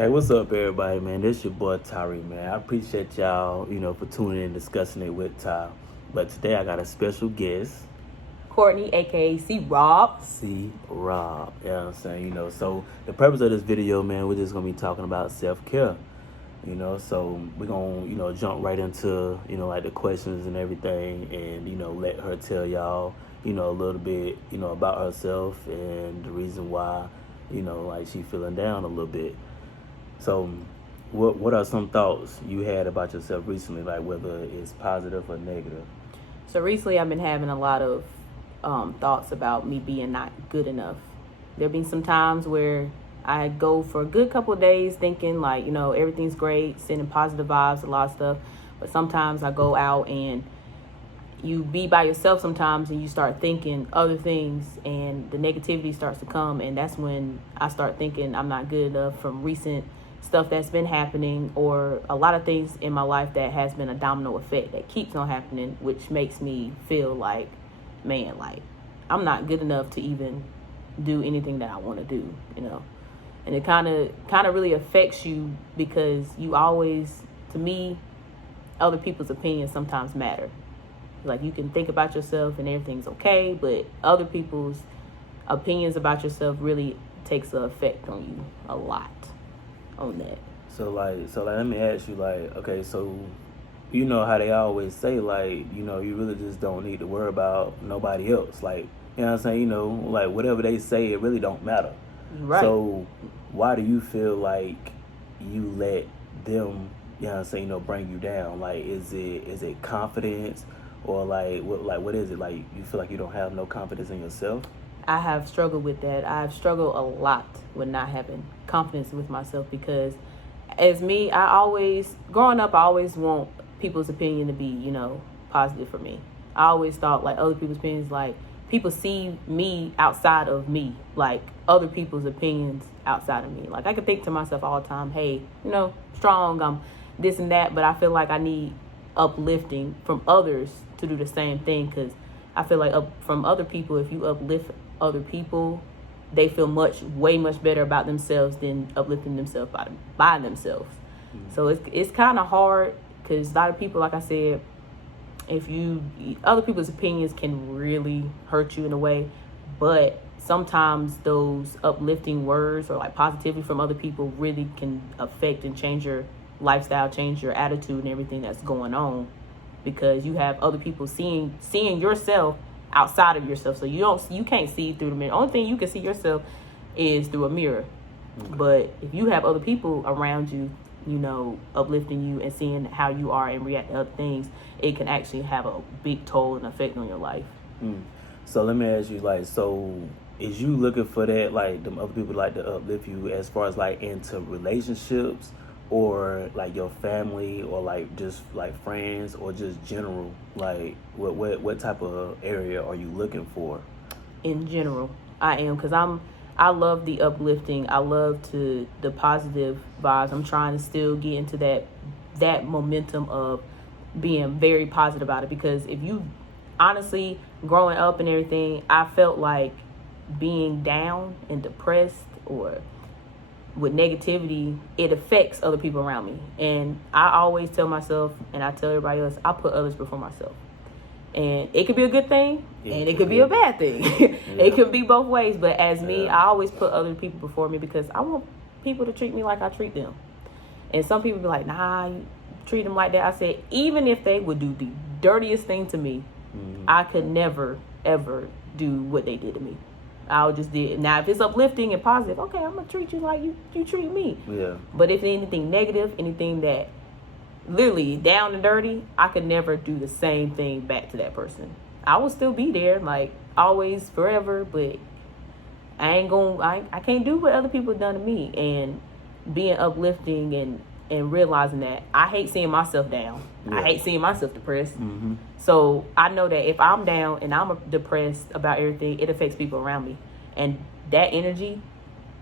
Hey, what's up, everybody, man? This your boy Tyree, man. I appreciate y'all, for tuning in and discussing it with Ty. But today I got a special guest, Courtney, aka C Rob. C Rob. You know what I'm saying? So the purpose of this video, man, we're just gonna be talking about self-care. So we're gonna, jump right into, like the questions and everything, and let her tell y'all, a little bit, about herself and the reason why, like she feeling down a little bit. So, what are some thoughts you had about yourself recently, like whether it's positive or negative? So recently I've been having a lot of thoughts about me being not good enough. There have been some times where I go for a good couple of days thinking like, everything's great, sending positive vibes, a lot of stuff. But sometimes I go out and you be by yourself sometimes and you start thinking other things and the negativity starts to come. And that's when I start thinking I'm not good enough from recent stuff that's been happening, or a lot of things in my life that has been a domino effect that keeps on happening, which makes me feel like, man, like I'm not good enough to even do anything that I want to do, and it kind of really affects you because you always, to me, other people's opinions sometimes matter. Like you can think about yourself and everything's okay, but other people's opinions about yourself really takes an effect on you a lot. On that. So let me ask you, like, okay, so you know how they always say, like, you really just don't need to worry about nobody else. Like, you know what I'm saying? Like whatever they say, it really don't matter. Right. So why do you feel like you let them, bring you down? Like, is it confidence, or what is it? Like, you feel like you don't have no confidence in yourself? I have struggled with that. I've struggled a lot with not having confidence with myself because as me, growing up, I always want people's opinion to be, positive for me. I always thought like other people's opinions, like people see me outside of me, like other people's opinions outside of me. Like I could think to myself all the time, hey, strong, I'm this and that, but I feel like I need uplifting from others to do the same thing because I feel like from other people, if you uplift other people, they feel way much better about themselves than uplifting themselves by themselves. Mm-hmm. So it's kind of hard because a lot of people, like I said, other people's opinions can really hurt you in a way, but sometimes those uplifting words or like positivity from other people really can affect and change your lifestyle, change your attitude and everything that's going on, because you have other people seeing yourself outside of yourself, so you can't see through the mirror. Only thing you can see yourself is through a mirror. Okay. But if you have other people around you, uplifting you and seeing how you are and react to other things, it can actually have a big toll and effect on your life. So let me ask you, like, so is you looking for that, like them other people like to uplift you as far as like into relationships, or like your family, or like just like friends, or just general? Like what type of area are you looking for? In general, I am, because I love the uplifting. I love the positive vibes. I'm trying to still get into that momentum of being very positive about it, because if you honestly, growing up and everything, I felt like being down and depressed or with negativity, it affects other people around me. And I always tell myself, and I tell everybody else, I put others before myself. And it could be a good thing, and it could be a bad thing. It could be both ways. But as me, I always put other people before me because I want people to treat me like I treat them. And some people be like, nah, you treat them like that. I said, even if they would do the dirtiest thing to me, I could never, ever do what they did to me. I'll just do it. Now, if it's uplifting and positive, okay, I'm going to treat you like you treat me. Yeah. But if anything negative, anything that literally down and dirty, I could never do the same thing back to that person. I will still be there, like, always, forever, but I can't do what other people have done to me. And being uplifting and realizing that I hate seeing myself down. Yeah. I hate seeing myself depressed. Mm-hmm. So I know that if I'm down and I'm depressed about everything, it affects people around me. And that energy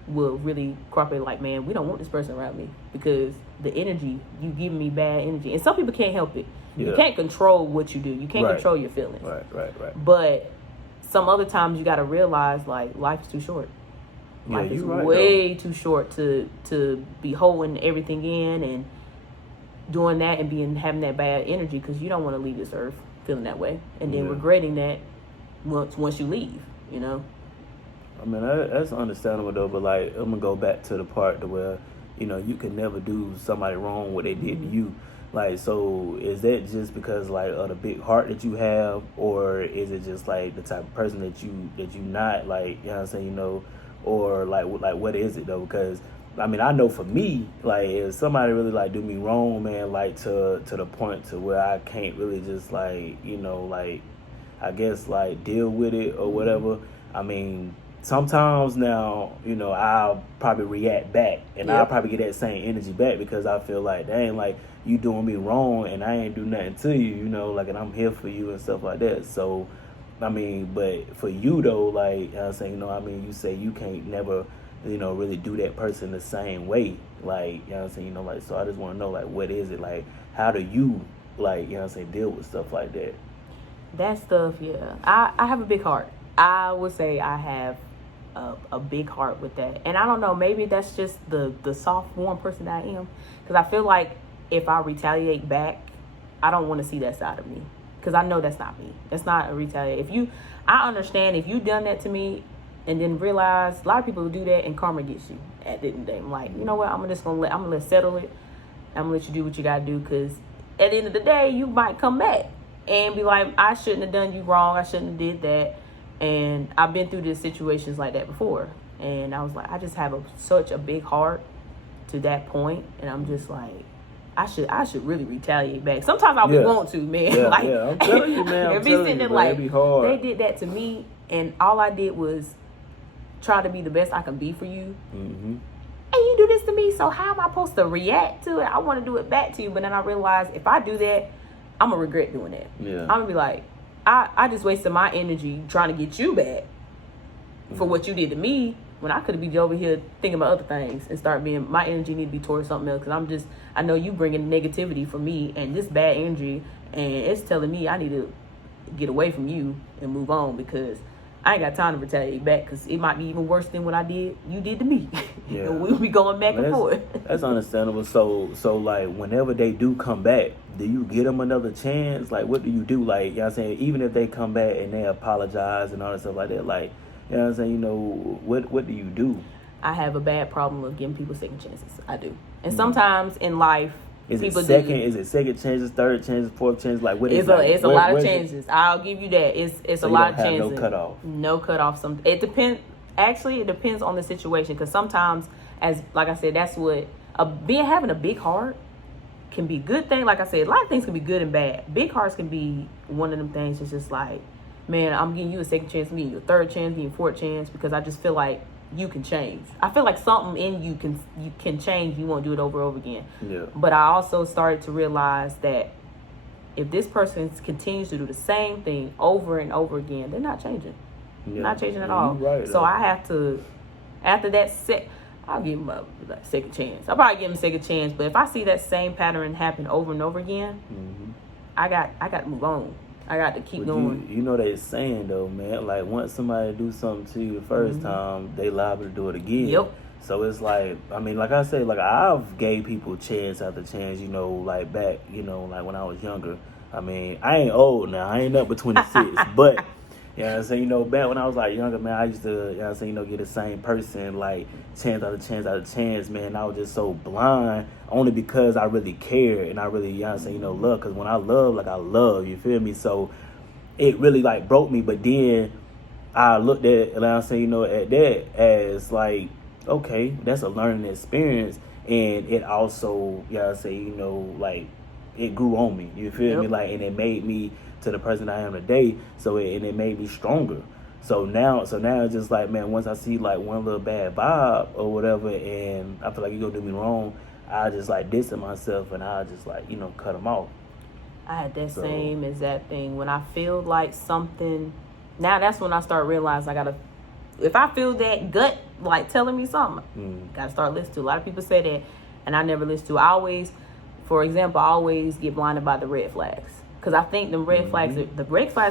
will really cooperate like, man, we don't want this person around me, because the energy, you giving me bad energy. And some people can't help it. Yeah. You can't control what you do. You can't control your feelings. Right. But some other times you got to realize, like, life's too short. Life is right, way too short to be holding everything in and doing that and having that bad energy, because you don't want to leave this earth feeling that way and then regretting that once you leave, you know. I mean, that's understandable though, but like, I'm gonna go back to the part to where, you know, you can never do somebody wrong what they did to you. Like, so is that just because like of the big heart that you have, or is it just like the type of person that you not, like, you know what I'm saying, you know, or like what is it though? Because I mean, I know for me, like, if somebody really like do me wrong, man, like to the point to where I can't really just like, you know, like, I guess like deal with it or whatever. I mean, sometimes now, you know, I'll probably react back and I'll probably get that same energy back, because I feel like, dang, like, you doing me wrong and I ain't do nothing to you, you know, like, and I'm here for you and stuff like that. So, I mean, but for you though, like, you know what I'm saying, you know, I mean, you say you can't never, you know, really do that person the same way. Like, you know what I'm saying, you know, like, so I just want to know, like, what is it? Like, how do you, like, you know what I'm saying, deal with stuff like that? That stuff, yeah. I have a big heart. I would say I have a big heart with that. And I don't know, maybe that's just the soft, warm person that I am. Because I feel like if I retaliate back, I don't want to see that side of me. Because I know that's not me. That's not a retaliate. I understand if you done that to me and then realize, a lot of people do that and karma gets you at the end of the day. I'm like, you know what, I'm gonna let settle it. I'm gonna let you do what you gotta do, because at the end of the day, you might come back and be like, I shouldn't have done you wrong. I shouldn't have did that. And I've been through these situations like that before. And I was like, I just have such a big heart to that point. And I'm just like, I should really retaliate back. Sometimes I would want to, man. Yeah, like, I'm telling you, man. I'm telling you, like, it'd be hard. They did that to me, and all I did was try to be the best I can be for you. Mm-hmm. And you do this to me, so how am I supposed to react to it? I want to do it back to you, but then I realized if I do that, I'm going to regret doing that. Yeah. I'm going to be like, I just wasted my energy trying to get you back for what you did to me, when I could have been over here thinking about other things and start being, my energy need to be towards something else, because I know you bringing negativity for me and this bad energy, and it's telling me I need to get away from you and move on, because I ain't got time to retaliate back, because it might be even worse than what you did to me. Yeah. And we'll be going back and forth. That's understandable. So like, whenever they do come back, do you give them another chance? Like, what do you do? Like, you know what I'm saying, even if they come back and they apologize and all that stuff like that, like, you know what I'm saying, you know, what do you do? I have a bad problem of giving people second chances. I do. And sometimes in life, Is it second chances, third chances, fourth chances? Like, what is it? It's a lot of chances. I'll give you that. It's a lot of chances. No cutoff. No cutoff. It depends. Actually, it depends on the situation. Because sometimes, like I said, that's what having a big heart can be a good thing. Like I said, a lot of things can be good and bad. Big hearts can be one of them things. It's just like, man, I'm giving you a second chance, I'm giving you a third chance, I'm giving you a fourth chance, because I just feel like you can change. I feel like something in you can change. You won't do it over and over again. Yeah. But I also started to realize that if this person continues to do the same thing over and over again, they're not changing. Yeah. Not changing at all. Right, so I have to, after that I'll give them a second chance. I'll probably give them a second chance. But if I see that same pattern happen over and over again, I got to move on. I got to keep going. You know they're saying though, man, like, once somebody do something to you the first time, they liable to do it again. Yep. So it's like, I mean, like I say, like, I've gave people chance after chance, you know, like back, you know, like when I was younger. I mean, I ain't old now. I ain't up to 26, but, you know what I'm saying, you know, back when I was like younger, man, I used to, you know what I'm saying, you know, get the same person, like, chance after chance after chance, man. I was just so blind, only because I really cared and I really, you know what I'm saying, you know, love. Because when I love, like, I love, you feel me? So it really, like, broke me. But then I looked at, you know what I'm saying, you know, at that as like, okay, that's a learning experience. And it also, you know what I'm saying, you know, like, it grew on me, you feel me? Like, and it made me to the person I am today. So it made me stronger. So now it's just like, man, once I see like one little bad vibe or whatever, and I feel like you're gonna do me wrong, I just like distance myself and I just like, you know, cut them off. I had that same exact thing. When I feel like something, now that's when I start realizing if I feel that gut like telling me something, gotta start listening to. A lot of people say that, and I never listen to. For example, I always get blinded by the red flags. Because I think the red flags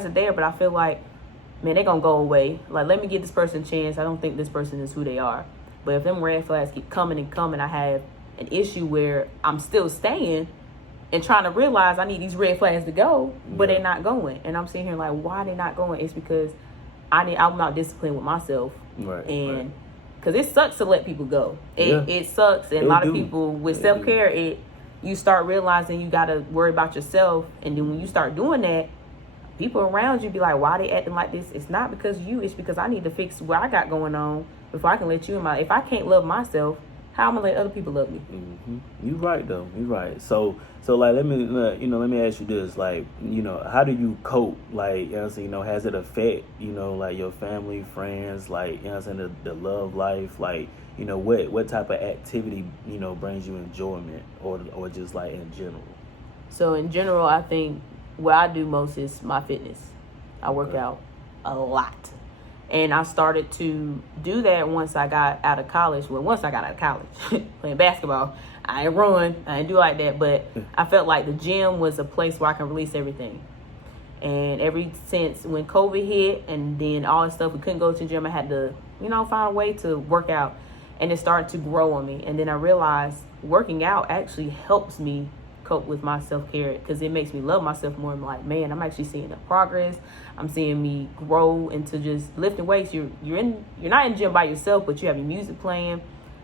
are there, but I feel like, man, they're going to go away. Like, let me give this person a chance. I don't think this person is who they are. But if them red flags keep coming and coming, I have an issue where I'm still staying and trying to realize I need these red flags to go, but they're not going. And I'm sitting here like, why they not going? It's because I'm not disciplined with myself. Right. And because it sucks to let people go. It sucks. And a lot of people with self-care, you start realizing you got to worry about yourself. And then when you start doing that, people around you be like, why they acting like this? It's not because you. It's because I need to fix what I got going on before I can let you in my. If I can't love myself, how am I gonna let other people love me? Mm-hmm. You right though. You right. So like let me ask you this. Like, how do you cope? Like, has it affect like your family, friends, like the love life, like what type of activity brings you enjoyment or just like in general? So in general, I think what I do most is my fitness. I work out a lot. And I started to do that once I got out of college. Well, once I got out of college, playing basketball, I ain't run, I ain't do like that. But I felt like the gym was a place where I can release everything. And ever since when COVID hit and then all this stuff, we couldn't go to the gym, I had to, find a way to work out. And it started to grow on me. And then I realized working out actually helps me cope with my self-care because it makes me love myself more. I'm like, man, I'm actually seeing the progress. I'm seeing me grow into just lifting weights. You're not in the gym by yourself, but you have your music playing,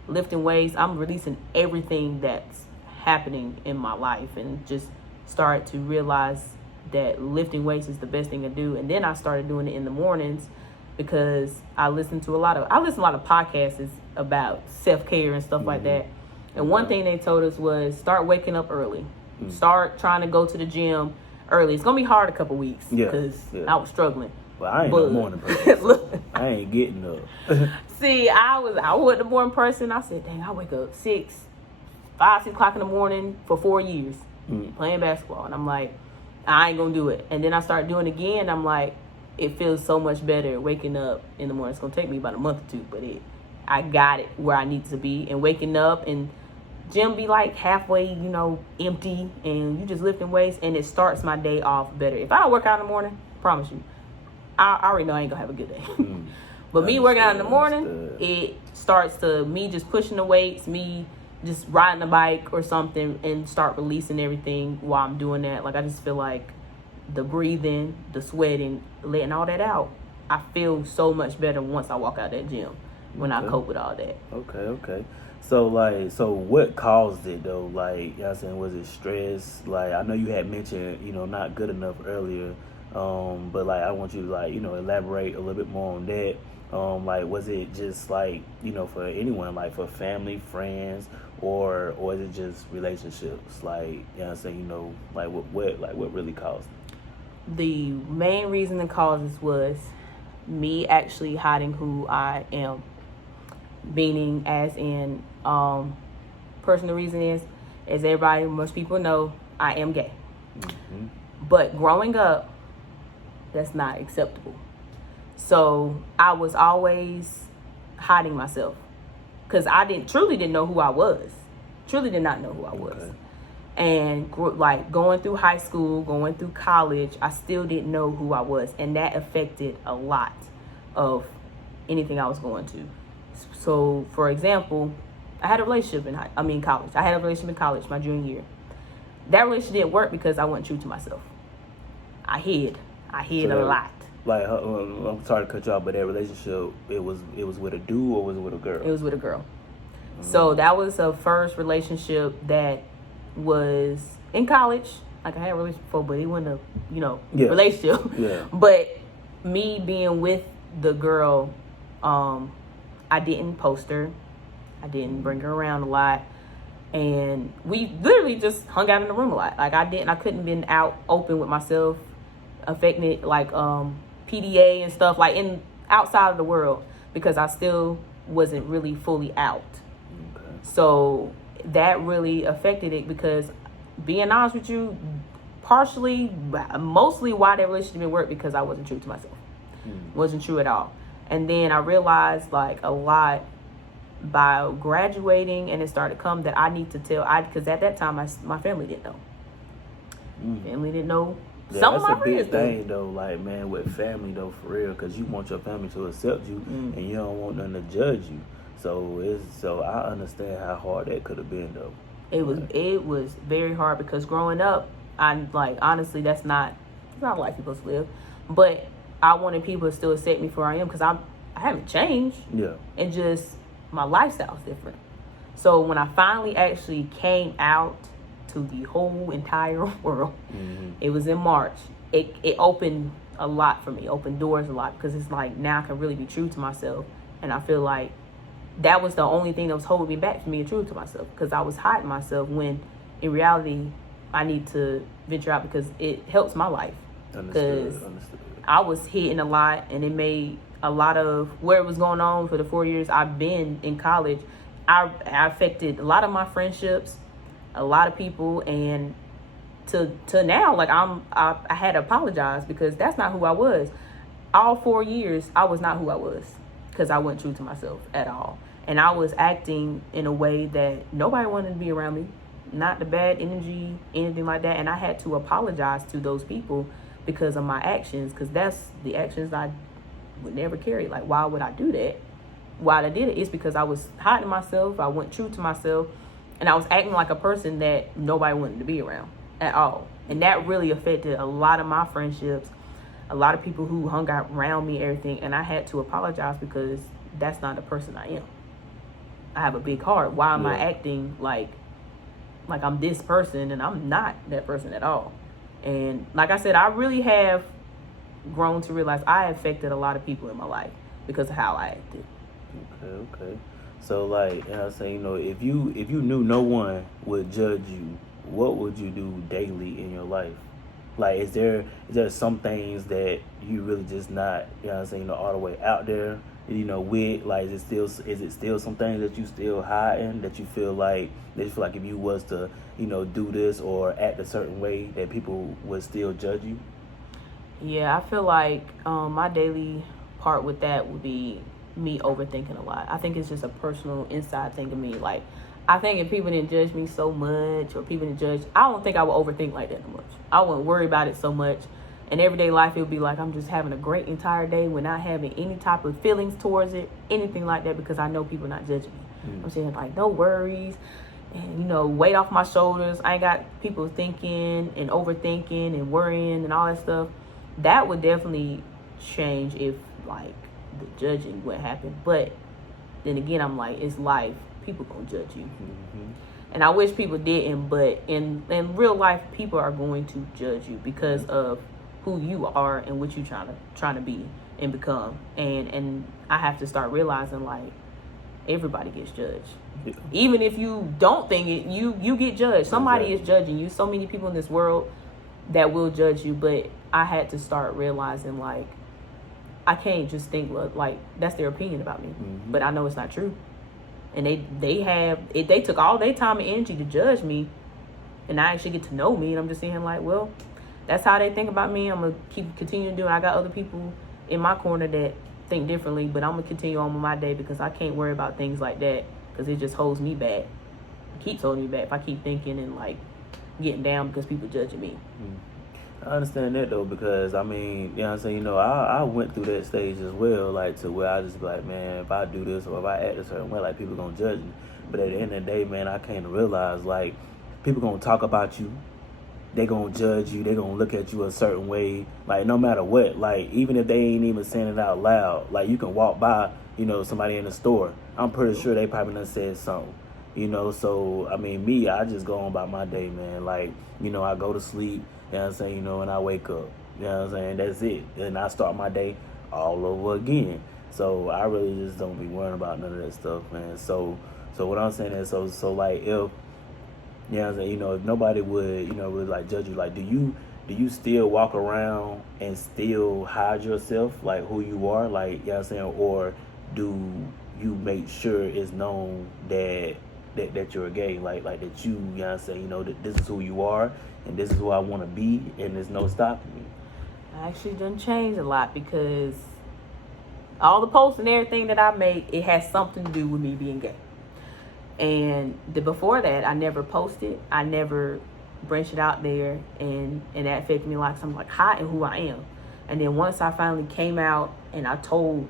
lifting weights. I'm releasing everything that's happening in my life and just started to realize that lifting weights is the best thing to do. And then I started doing it in the mornings because I listen to a lot of podcasts about self-care and stuff like that. And one thing they told us was start waking up early. Start trying to go to the gym early. It's going to be hard a couple weeks because I was struggling. Well, I ain't no morning person. I ain't getting up. See, I wasn't a morning person. I said, dang, I wake up 6 o'clock in the morning for 4 years playing basketball. And I'm like, I ain't going to do it. And then I started doing it again. I'm like, it feels so much better waking up in the morning. It's going to take me about a month or two, but I got it where I need to be. And waking up and gym be like halfway, empty, and you just lifting weights, and it starts my day off better. If I don't work out in the morning, promise you, I already know I ain't gonna have a good day. But me working out in the morning, it starts to me just pushing the weights, me just riding the bike or something, and start releasing everything while I'm doing that. Like I just feel like the breathing, the sweating, letting all that out. I feel so much better once I walk out that gym when I cope with all that. Okay. So what caused it though? Like, was it stress? Like, I know you had mentioned, not good enough earlier. But like, I want you to elaborate a little bit more on that. Like, was it just like, for anyone, like for family, friends, or is it just relationships? Like, like what really caused it? The main reason the causes was me actually hiding who I am. Meaning as in, personal reason is most people know, I am gay. But growing up, that's not acceptable. So I was always hiding myself because I truly didn't know who I was. Truly did not know who I was. And like going through high school, going through college, I still didn't know who I was. And that affected a lot of anything I was going to. So, for example, I had a relationship in college. I had a relationship in college my junior year. That relationship didn't work because I wasn't true to myself. I hid a lot. Like, I'm sorry to cut you off, but that relationship, it was with a dude or was it with a girl? It was with a girl. So that was a first relationship that was in college. Like I had a relationship before, but it wasn't a relationship. Yeah. But me being with the girl, I didn't post her. I didn't bring her around a lot. And we literally just hung out in the room a lot. Like I couldn't been out open with myself, affecting it like PDA and stuff, like in outside of the world, because I still wasn't really fully out. Okay. So that really affected it because, being honest with you, mostly why that relationship didn't work because I wasn't true to myself. Wasn't true at all. And then I realized like a lot by graduating, and it started to come that I need to tell, because at that time my family didn't know. Family didn't know. Yeah, Some of my that's a big friends thing though, like, man, with family though, for real, because you want your family to accept you and you don't want them to judge you. So I understand how hard that could have been though. It was very hard because growing up, I like honestly that's not it's not like people live, but I wanted people to still accept me for who I am because I haven't changed. Yeah. And just my lifestyle's different. So when I finally actually came out to the whole entire world, it was in March. It opened a lot for me, opened doors a lot because it's like now I can really be true to myself, and I feel like that was the only thing that was holding me back from being true to myself because I was hiding myself when in reality I need to venture out because it helps my life. Because I was hitting a lot and it made a lot of where it was going on for the 4 years I've been in college. I affected a lot of my friendships, a lot of people, and to now like I had to apologize because that's not who I was. All 4 years I was not who I was because I wasn't true to myself at all. And I was acting in a way that nobody wanted to be around me, not the bad energy, anything like that. And I had to apologize to those people because of my actions, because that's the actions I would never carry. Like, why would I do that? Why I did it is because I was hiding myself, I wasn't true to myself, and I was acting like a person that nobody wanted to be around at all. And that really affected a lot of my friendships, a lot of people who hung out around me, everything. And I had to apologize because that's not the person I am. I have a big heart. Why am I acting like I'm this person and I'm not that person at all? And like I said, I really have grown to realize I affected a lot of people in my life because of how I acted. Okay. So like, you know what I'm saying, if you knew no one would judge you, what would you do daily in your life? Like, is there some things that you really just not, you know what I'm saying, all the way out there, with, like, is it still some things that you still hiding that you feel like if you was to, do this or act a certain way that people would still judge you? Yeah, I feel like my daily part with that would be me overthinking a lot. I think it's just a personal inside thing of me. Like, I think if people didn't judge me so much or people didn't judge, I don't think I would overthink like that so much. I wouldn't worry about it so much. In everyday life, it would be like I'm just having a great entire day when not having any type of feelings towards it, anything like that, because I know people not judging me. I'm saying, like, no worries and, weight off my shoulders. I ain't got people thinking and overthinking and worrying and all that stuff. That would definitely change if, like, the judging would happen. But then again, I'm like, it's life. People gonna judge you. And I wish people didn't, but in real life, people are going to judge you because of who you are and what you trying to be and become. And I have to start realizing, like, everybody gets judged. Yeah. Even if you don't think it, you get judged. Somebody is judging you. So many people in this world that will judge you, but I had to start realizing, like, I can't just think, like, that's their opinion about me. But I know it's not true. And they took all their time and energy to judge me, and I actually get to know me, and I'm just saying, like, well, that's how they think about me. I'm gonna continue to do it. I got other people in my corner that think differently, but I'm gonna continue on with my day because I can't worry about things like that because it just holds me back. It keeps holding me back if I keep thinking and, like, getting down because people judging me. I understand that though, because I mean, you know what I'm saying, I went through that stage as well, like, to where I just be like, man, if I do this or if I act a certain way, like, people gonna judge me. But at the end of the day, man, I came to realize, like, people gonna talk about you, they gonna judge you, they gonna look at you a certain way, like, no matter what. Like, even if they ain't even saying it out loud, like, you can walk by, somebody in the store, I'm pretty sure they probably done said something. So I mean, me, I just go on about my day, man. Like, I go to sleep, you know what I'm saying, and I wake up, you know what I'm saying, that's it. And I start my day all over again. So I really just don't be worrying about none of that stuff, man. So what I'm saying is, so like, if, you know what I'm saying, if nobody would, really, like, judge you, like, do you still walk around and still hide yourself, like, who you are, like, you know what I'm saying, or do you make sure it's known that you're gay, like that you know what I'm saying, that this is who you are and this is who I want to be and there's no stopping me? I actually done changed a lot because all the posts and everything that I make, it has something to do with me being gay. And before that, I never posted. I never branched it out there, and that affected me like something like hiding who I am. And then once I finally came out and I told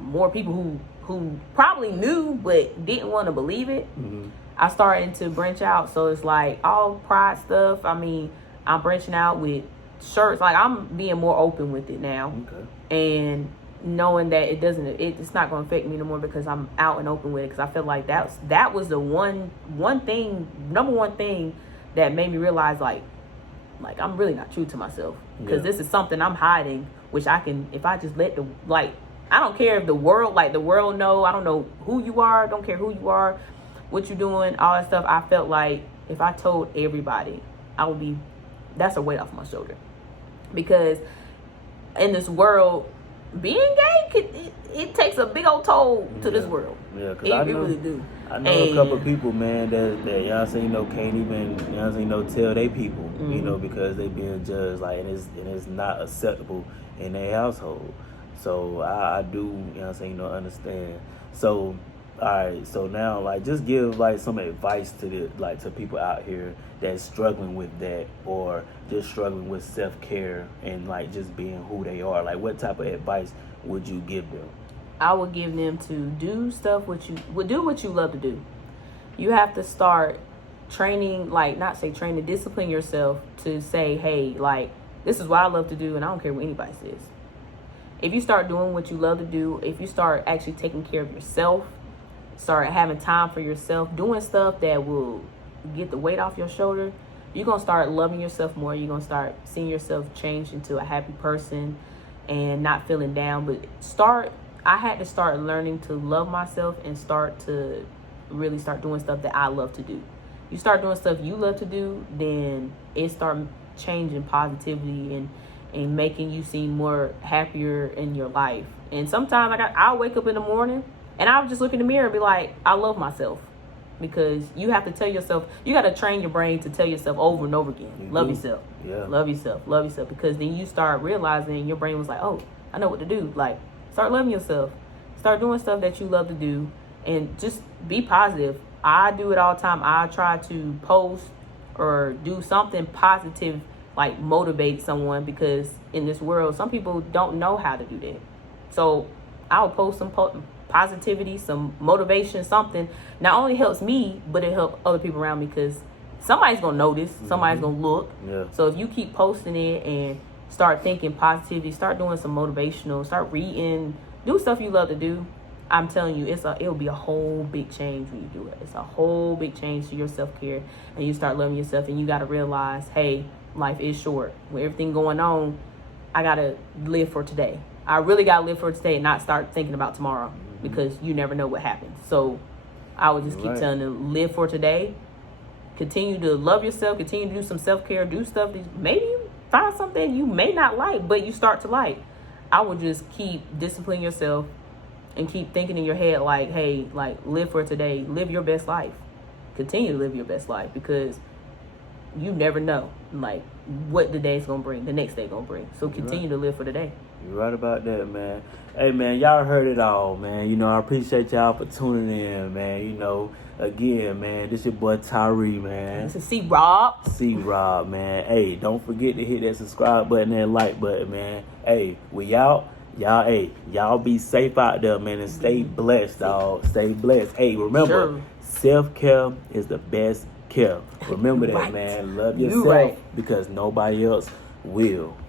more people who probably knew but didn't want to believe it, Mm-hmm. I started to branch out. So it's like all pride stuff. I mean, I'm branching out with shirts. Like, I'm being more open with it now. Okay. And knowing that it's not going to affect me no more because I'm out and open with it. Because I feel like that was the number one thing that made me realize, like I'm really not true to myself. Because this is something I'm hiding, which I can, if I just let I don't care if the world know. I don't know who you are. Don't care who you are, what you're doing, all that stuff. I felt like if I told everybody, that's a weight off my shoulder. Because in this world, being gay, it takes a big old toll to this world. Yeah, because it really do. I know a couple of people, man, that y'all say, can't even, y'all say, tell they people, Mm-hmm. because they being judged, like, and it's not acceptable in their household. So I do, understand. So, all right, so now, like, just give, like, some advice to people out here that's struggling with that, or just struggling with self-care and, like, just being who they are. Like, what type of advice would you give them? I would give them to do do what you love to do. You have to start training, discipline yourself to say, hey, like, this is what I love to do, and I don't care what anybody says. If you start doing what you love to do, if you start actually taking care of yourself, start having time for yourself, doing stuff that will get the weight off your shoulder, you're going to start loving yourself more. You're going to start seeing yourself change into a happy person and not feeling down. But I had to start learning to love myself and start to really start doing stuff that I love to do. You start doing stuff you love to do, then it start changing positively and making you seem more happier in your life. And sometimes I'll wake up in the morning and I'll just look in the mirror and be like, I love myself. Because you have to tell yourself, you got to train your brain to tell yourself over and over again, love yourself. Yeah. Love yourself. Love yourself. Because then you start realizing, your brain was like, oh, I know what to do. Like, start loving yourself. Start doing stuff that you love to do. And just be positive. I do it all the time. I try to post or do something positive, like motivate someone. Because in this world, some people don't know how to do that. So I'll post some positivity, some motivation, something. Not only helps me, but it helps other people around me, because somebody's gonna notice, somebody's gonna look. Yeah. So if you keep posting it and start thinking positivity, start doing some motivational, start reading, do stuff you love to do, I'm telling you, it'll be a whole big change when you do it. It's a whole big change to your self-care, and you start loving yourself. And you got to realize, hey, life is short. With everything going on, I gotta live for today. I really gotta live for today and not start thinking about tomorrow, because you never know what happens. So I would just keep telling them, live for today, continue to love yourself, continue to do some self-care, do stuff that maybe you find something you may not like, but you start to like. I would just keep disciplining yourself and keep thinking in your head, like, hey, like, live for today, live your best life, continue to live your best life, because you never know, like, what the day's gonna bring, the next day gonna bring. So continue to live for the day. You're right about that, man. Hey, man, y'all heard it all, man. I appreciate y'all for tuning in, man. Again, man, this your boy Tyree, man. This is C-Rob. C-Rob, man. Hey, don't forget to hit that subscribe button and like button, man. Hey, we out. Y'all be safe out there, man, and stay blessed, dog. Stay blessed. Hey, remember, self-care is the best care. Remember that, man. Love yourself, because nobody else will.